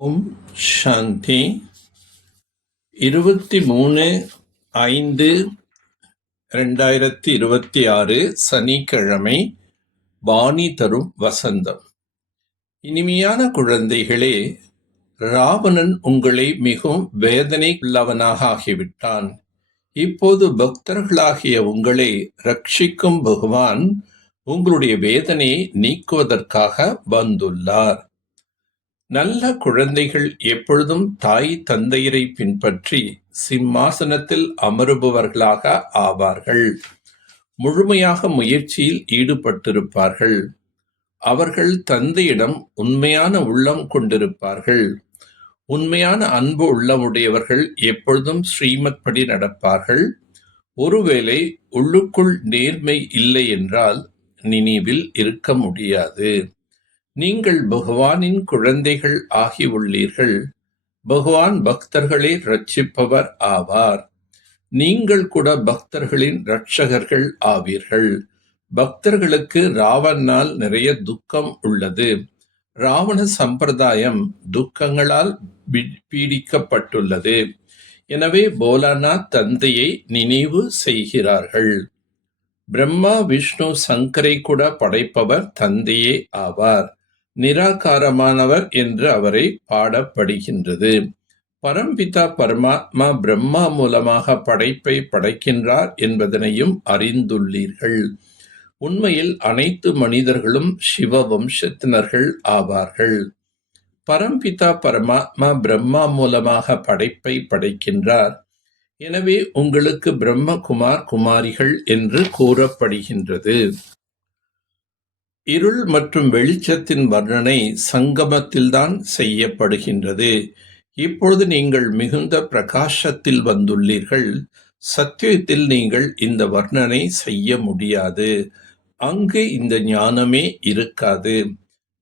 ஓம் சாந்தி. 23/5/2026 சனிக்கிழமை. பாணி தரும் வசந்தம். இனிமையான குழந்தைகளே, ராவணன் உங்களை மிகவும் வேதனைக்குள்ளவனாக ஆகிவிட்டான். இப்போது பக்தர்களாகிய உங்களை ரட்சிக்கும் பகவான் உங்களுடைய வேதனையை நீக்குவதற்காக வந்துள்ளார். நல்ல குழந்தைகள் எப்பொழுதும் தாய் தந்தையரை பின்பற்றி சிம்மாசனத்தில் அமருபவர்களாக ஆவார்கள். முழுமையாக முயற்சியில் ஈடுபட்டிருப்பார்கள். அவர்கள் தந்தையிடம் உண்மையான உள்ளம் கொண்டிருப்பார்கள். உண்மையான அன்பு உள்ளமுடையவர்கள் எப்பொழுதும் ஸ்ரீமத் படி நடப்பார்கள். ஒருவேளை உள்ளுக்குள் நேர்மை இல்லை என்றால் நினைவில் இருக்க முடியாது. நீங்கள் பகவானின் குழந்தைகள் ஆகி உள்ளீர்கள். பகவான் பக்தர்களை ரட்சிப்பவர் ஆவார். நீங்கள் கூட பக்தர்களின் ரட்சகர்கள் ஆவீர்கள். பக்தர்களுக்கு ராவணனால் நிறைய துக்கம் உள்ளது. ராவண சம்பிரதாயம் துக்கங்களால் பீடிக்கப்பட்டுள்ளது. எனவே போலாநாத் தந்தையை நினைவு செய்கிறார்கள். பிரம்மா விஷ்ணு சங்கரை கூட படைப்பவர் தந்தையே ஆவார். நிராகாரமானவர் என்று அவரை பாடப்படுகின்றது. பரம்பிதா பரமாத்மா பிரம்மா மூலமாக படைப்பை படைக்கின்றார் என்பதனையும் அறிந்துள்ளீர்கள். உண்மையில் அனைத்து மனிதர்களும் சிவ வம்சத்தினர்கள் ஆவார்கள். பரம்பிதா பரமாத்மா பிரம்மா மூலமாக படைப்பை படைக்கின்றார். எனவே உங்களுக்கு பிரம்மகுமார் குமாரிகள் என்று கூறப்படுகின்றது. இருள் மற்றும் வெளிச்சத்தின் வர்ணனை சங்கமத்தில்தான் செய்யப்படுகின்றது. இப்பொழுது நீங்கள் மிகுந்த பிரகாசத்தில் வந்துள்ளீர்கள். சத்தியத்தில் நீங்கள் இந்த வர்ணனை செய்ய முடியாது. அங்கு இந்த ஞானமே இருக்காது.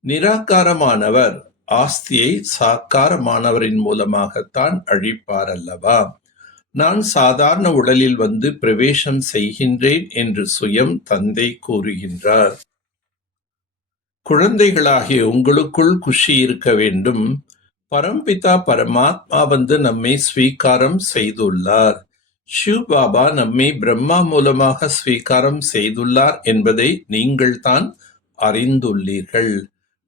நிராகாரமானவர் ஆஸ்தியை சாக்காரமானவரின் மூலமாகத்தான் அழிப்பார் அல்லவா? நான் சாதாரண உடலில் வந்து பிரவேசம் செய்கின்றேன் என்று சுயம் தந்தை கூறுகின்றார். குழந்தைகளாகிய உங்களுக்குள் குஷி இருக்க வேண்டும். பரம்பிதா பரமாத்மா வந்து நம்மை ஸ்வீகாரம் செய்துள்ளார். ஷிவ் பாபா நம்மை பிரம்மா மூலமாக ஸ்வீகாரம் செய்துள்ளார் என்பதை நீங்கள் தான் அறிந்துள்ளீர்கள்.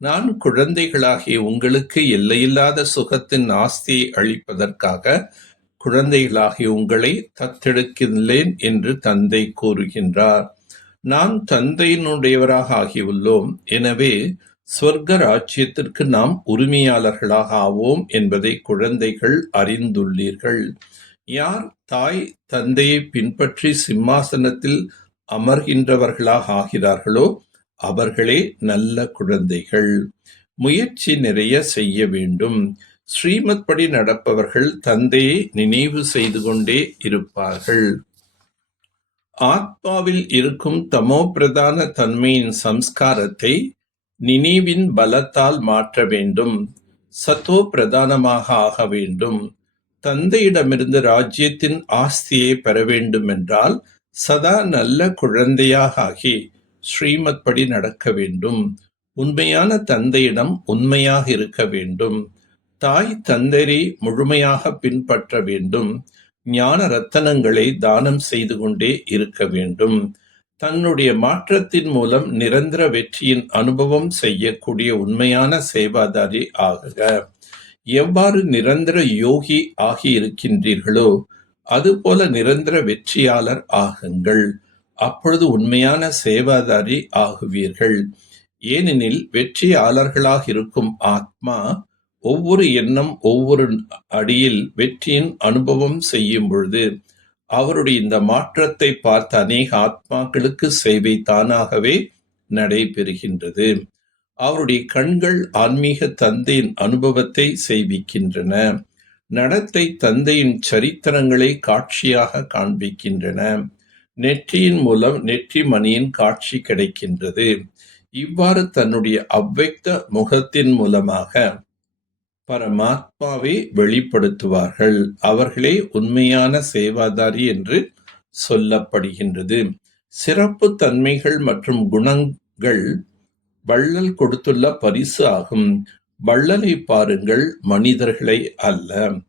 நான் குழந்தைகளாகிய உங்களுக்கு எல்லையில்லாத சுகத்தின் ஆஸ்தியை அளிப்பதற்காக குழந்தைகளாகிய உங்களை தத்தெடுக்கின்றேன் என்று தந்தை கூறுகின்றார். நாம் தந்தையினுடையவராக ஆகியுள்ளோம். எனவே ஸ்வர்க ராஜ்யத்திற்கு நாம் உரிமையாளர்களாக ஆவோம் என்பதை குழந்தைகள் அறிந்துள்ளீர்கள். யார் தாய் தந்தையை பின்பற்றி சிம்மாசனத்தில் அமர்கின்றவர்களாக ஆகிறார்களோ அவர்களே நல்ல குழந்தைகள். முயற்சி நிறைய செய்ய வேண்டும். ஸ்ரீமத் படி நடப்பவர்கள் தந்தையை நினைவு செய்து கொண்டே இருப்பார்கள். ஆத்மாவில் இருக்கும் தமோ பிரதான தன்மையின் சம்ஸ்காரத்தை நினைவின் பலத்தால் மாற்ற வேண்டும். சத்தோ பிரதானமாக ஆக வேண்டும். தந்தையிடமிருந்து ராஜ்யத்தின் ஆஸ்தியை பெற வேண்டுமென்றால் சதா நல்ல குழந்தையாக ஆகி ஸ்ரீமத் படி நடக்க வேண்டும். உண்மையான தந்தையிடம் உண்மையாக இருக்க வேண்டும். தாய் தந்தையை முழுமையாக பின்பற்ற வேண்டும். ஞான ரத்தனங்களை தானம் செய்து கொண்டே இருக்க வேண்டும். தன்னுடைய மாற்றத்தின் மூலம் நிரந்தர வெற்றியின் அனுபவம் செய்யக்கூடிய உண்மையான சேவாதாரி ஆகுக. எவ்வாறு நிரந்தர யோகி ஆகி இருக்கின்றீர்களோ அதுபோல நிரந்தர வெற்றியாளர் ஆகுங்கள். அப்பொழுது உண்மையான சேவாதாரி ஆகுவீர்கள். ஏனெனில் வெற்றியாளர்களாக இருக்கும் ஆத்மா ஒவ்வொரு எண்ணம் ஒவ்வொரு அடியில் வெற்றியின் அனுபவம் செய்யும் பொழுது அவருடைய இந்த மாற்றத்தை பார்த்த அநேக ஆத்மாக்களுக்கு சேவை தானாகவே நடைபெறுகின்றது. அவருடைய கண்கள் ஆன்மீக தந்தையின் அனுபவத்தை செய்விக்கின்றன. நடத்தை தந்தையின் சரித்திரங்களை காட்சியாக காண்பிக்கின்றன. நெற்றியின் மூலம் நெற்றி மணியின் காட்சி கிடைக்கின்றது. இவ்வாறு தன்னுடைய அவ்வக்த முகத்தின் மூலமாக பரமாத்மாவை வெளிப்படுத்துவார்கள். அவர்களே உண்மையான சேவாதாரி என்று சொல்லப்படுகின்றது. சிறப்பு தன்மைகள் மற்றும் குணங்கள் வள்ளல் கொடுத்துள்ள பரிசு ஆகும். வள்ளலை பாருங்கள், மனிதர்களை அல்ல.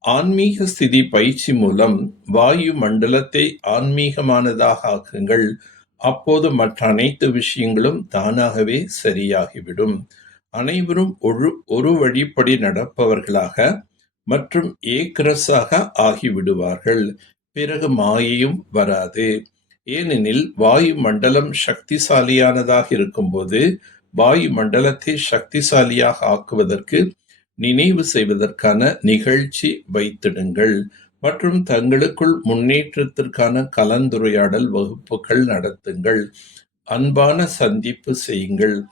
ஆன்மீக ஸ்திதி பயிற்சி மூலம் வாயு மண்டலத்தை ஆன்மீகமானதாக ஆக்குங்கள். அப்போது மற்ற அனைத்து விஷயங்களும் தானாகவே சரியாகிவிடும். அனைவரும் ஒரு வழிப்படி நடப்பவர்களாக மற்றும் ஏக்ரஸாக ஆகிவிடுவார்கள். பிறகு மாயையும் வராது. ஏனெனில் வாயு மண்டலம் சக்திசாலியானதாக இருக்கும்போது வாயு மண்டலத்தை சக்திசாலியாக ஆக்குவதற்கு நினைவு செய்வதற்கான நிகழ்ச்சி வைத்திடுங்கள் மற்றும் தங்களுக்குள் முன்னேற்றத்திற்கான கலந்துரையாடல் வகுப்புகள் நடத்துங்கள். அன்பான சந்திப்பு செய்யுங்கள்.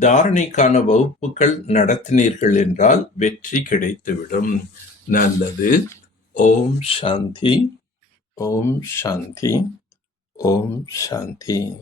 தாரணைக்கான வகுப்புகள் நடத்தினீர்கள் என்றால் வெற்றி கிடைத்துவிடும். நல்லது. ஓம் சாந்தி. ஓம் சாந்தி. ஓம் சாந்தி.